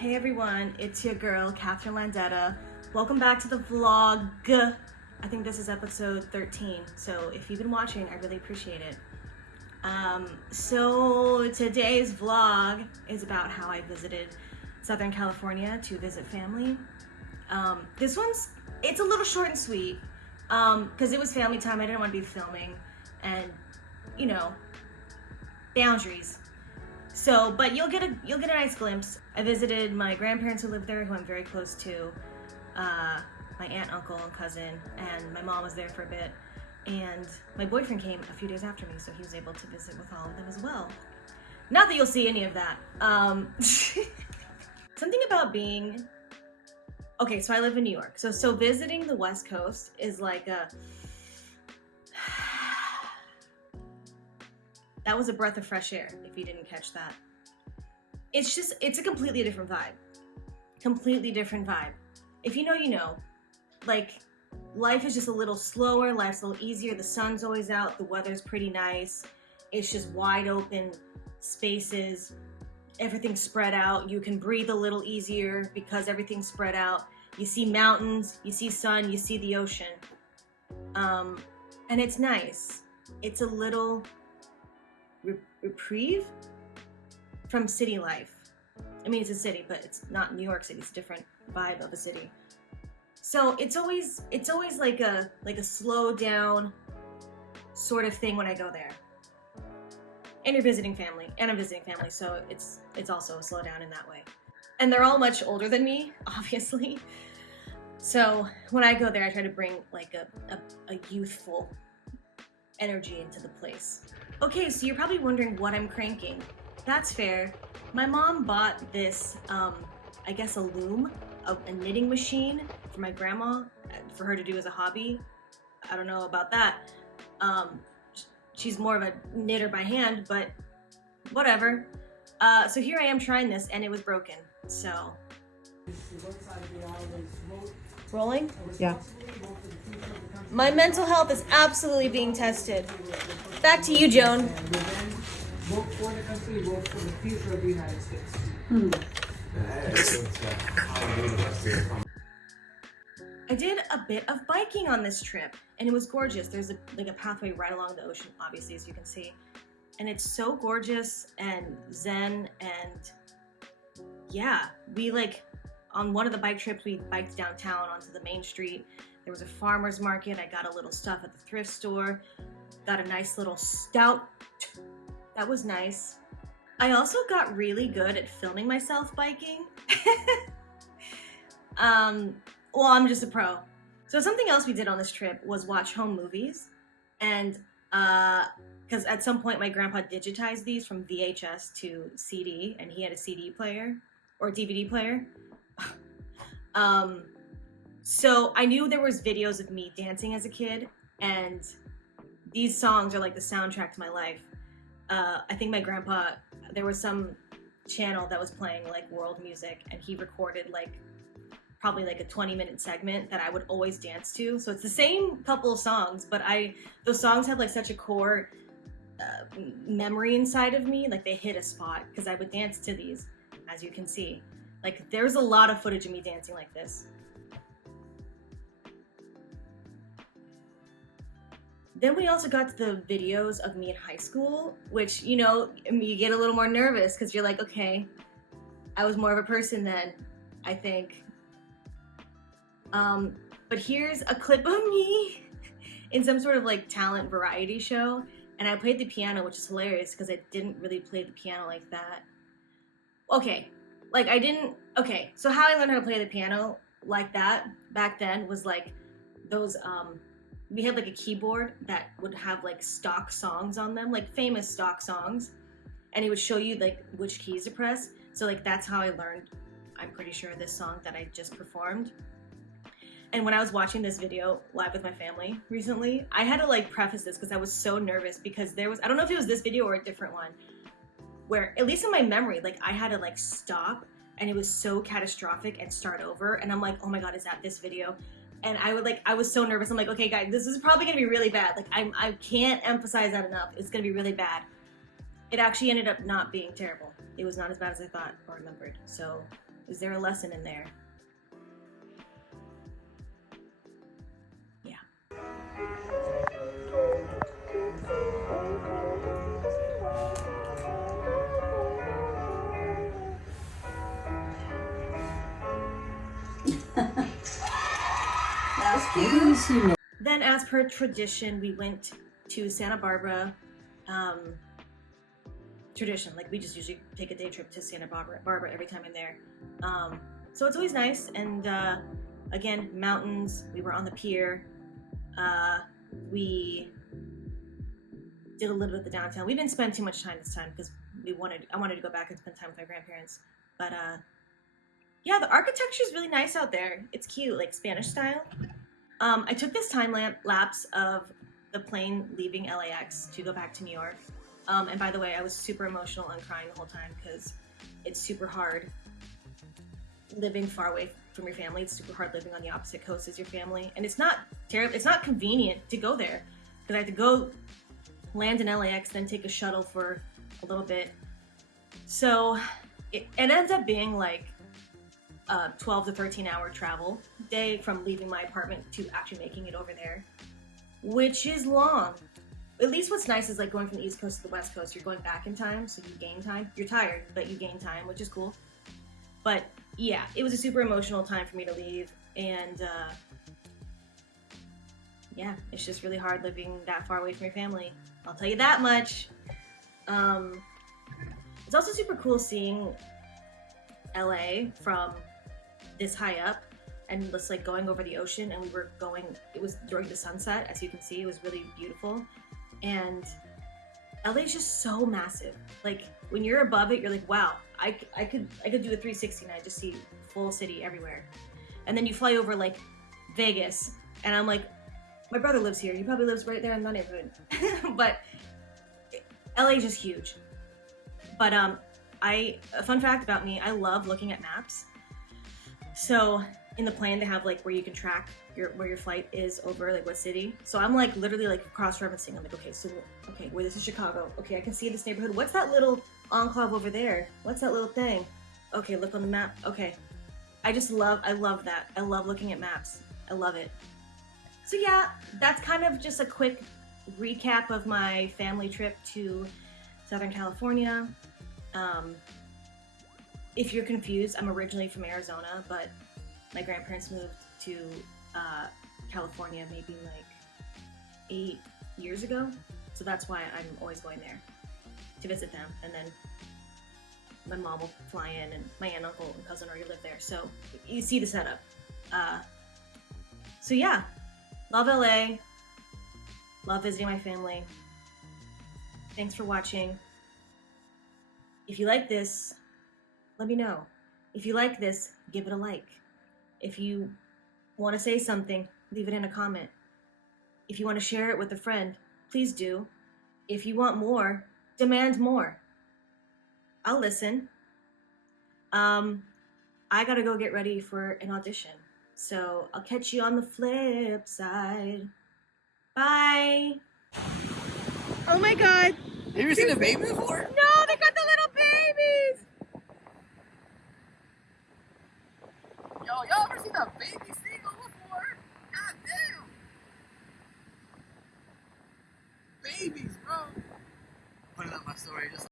Hey everyone, it's your girl, Catherine Landetta. Welcome back to the vlog. I think this is episode 13, so if you've been watching, I really appreciate it. So today's vlog is about how I visited Southern California to visit family. It's a little short and sweet, because it was family time. I didn't want to be filming, and you know, boundaries. So, but you'll get a nice glimpse. I visited my grandparents who live there, who I'm very close to, my aunt, uncle, and cousin, and my mom was there for a bit, and my boyfriend came a few days after me, so he was able to visit with all of them as well. Not that you'll see any of that. Something about being, okay, so I live in New York, so visiting the West Coast is like that was a breath of fresh air, if you didn't catch that. It's a completely different vibe. Completely different vibe. If you know, you know. Like, life is just a little slower, life's a little easier, the sun's always out, the weather's pretty nice. It's just wide open spaces, everything's spread out. You can breathe a little easier because everything's spread out. You see mountains, you see sun, you see the ocean. And it's nice. It's a little reprieve from city life. I mean, it's a city, but it's not New York City. It's a different vibe of a city. So it's always like a slow down sort of thing when I go there. And you're visiting family, and I'm visiting family, so it's also a slow down in that way. And they're all much older than me, obviously. So when I go there, I try to bring like a youthful energy into the place. Okay, so you're probably wondering what I'm cranking. That's fair. My mom bought this, I guess a loom, a knitting machine for my grandma, for her to do as a hobby. I don't know about that. She's more of a knitter by hand, but whatever. So here I am trying this, and it was broken, so. Rolling? Yeah. My mental health is absolutely being tested. Back to you, Joan. Vote for the country, vote for the future of the United States. I did a bit of biking on this trip, and it was gorgeous. There's a pathway right along the ocean, obviously, as you can see. And it's so gorgeous and zen, and yeah, we on one of the bike trips, we biked downtown onto the main street. There was a farmer's market. I got a little stuff at the thrift store. Got a nice little stout. That was nice. I also got really good at filming myself biking. Well, I'm just a pro. So something else we did on this trip was watch home movies. And because at some point my grandpa digitized these from VHS to CD, and he had a CD player or DVD player. So I knew there was videos of me dancing as a kid, and these songs are like the soundtrack to my life. I think my grandpa, there was some channel that was playing like world music, and he recorded probably a 20-minute segment that I would always dance to. So it's the same couple of songs, but those songs have such a core memory inside of me. They hit a spot because I would dance to these, as you can see. There's a lot of footage of me dancing like this. Then we also got to the videos of me in high school, which, you get a little more nervous because you're like, okay, I was more of a person then, I think. But here's a clip of me in some sort of talent variety show, and I played the piano, which is hilarious because I didn't really play the piano like that. Okay, okay, so how I learned how to play the piano like that back then was those, we had a keyboard that would have stock songs on them, famous stock songs, and it would show you which keys to press. So that's how I learned, I'm pretty sure, this song that I just performed. And when I was watching this video live with my family recently, I had to preface this because I was so nervous because I don't know if it was this video or a different one, where at least in my memory, I had to stop, and it was so catastrophic and start over, and I'm like, oh my god, is that this video? And I was so nervous. I'm like, okay guys, this is probably gonna be really bad. I can't emphasize that enough. It's gonna be really bad. It actually ended up not being terrible. It was not as bad as I thought or remembered. So Is there a lesson in there? Yeah. That was cute. Then, as per tradition, we went to Santa Barbara. Tradition, like we just usually take a day trip to Santa Barbara every time I'm there. So it's always nice. And again, mountains. We were on the pier. We did a little bit of the downtown. We didn't spend too much time this time because I wanted to go back and spend time with my grandparents. But yeah, the architecture is really nice out there. It's cute, like Spanish style. I took this time lapse of the plane leaving LAX to go back to New York. And by the way, I was super emotional and crying the whole time because it's super hard living far away from your family. It's super hard living on the opposite coast as your family. And it's not terrible. It's not convenient to go there because I had to go land in LAX, then take a shuttle for a little bit. So it ends up being like a 12 to 13 hour travel day from leaving my apartment to actually making it over there, which is long. At least what's nice is like going from the East Coast to the West Coast, you're going back in time, so you gain time. You're tired, but you gain time, which is cool. But yeah, it was a super emotional time for me to leave. And yeah, it's just really hard living that far away from your family. I'll tell you that much. It's also super cool seeing LA from this high up and just like going over the ocean. And it was during the sunset, as you can see, it was really beautiful. And LA is just so massive. Like when you're above it, you're like, wow, I could do a 360 and I just see full city everywhere. And then you fly over like Vegas, and I'm like, my brother lives here. He probably lives right there in the neighborhood. But LA is just huge. But a fun fact about me, I love looking at maps. So in the plane, they have like where you can track where your flight is over, like what city. So I'm like literally like cross-referencing. I'm like, okay, where this is Chicago. Okay, I can see this neighborhood. What's that little enclave over there? What's that little thing? Okay, look on the map. Okay. I love that. I love looking at maps. I love it. So yeah, that's kind of just a quick recap of my family trip to Southern California. If you're confused, I'm originally from Arizona, but my grandparents moved to California maybe like 8 years ago. So that's why I'm always going there to visit them. And then my mom will fly in, and my aunt, uncle, and cousin already live there. So you see the setup. So yeah, love LA. Love visiting my family. Thanks for watching. If you like this, let me know. If you like this, give it a like. If you want to say something, leave it in a comment. If you want to share it with a friend, please do. If you want more, demand more. I'll listen. I gotta go get ready for an audition. So I'll catch you on the flip side. Bye. Oh my God. Have you ever seen a baby before? No!